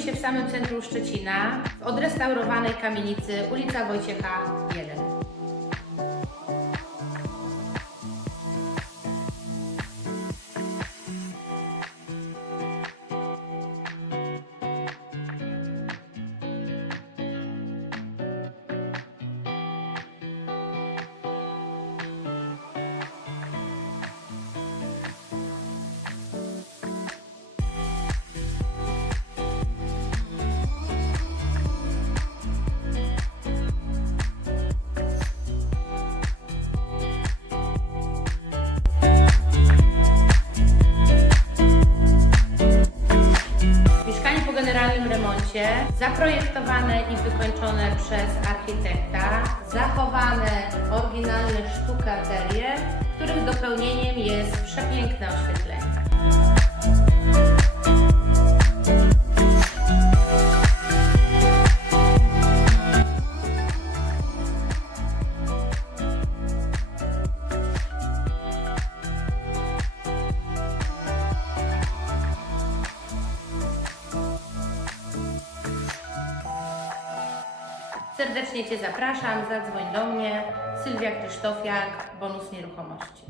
się w samym centrum Szczecina, w odrestaurowanej kamienicy ulica Wojciecha 1. generalnym remoncie, zaprojektowane i wykończone przez architekta, zachowane oryginalne sztukaterie, których dopełnieniem jest przepiękne oświetlenie. Serdecznie Cię zapraszam, zadzwoń do mnie. Sylwia Krzysztofiak, bonus nieruchomości.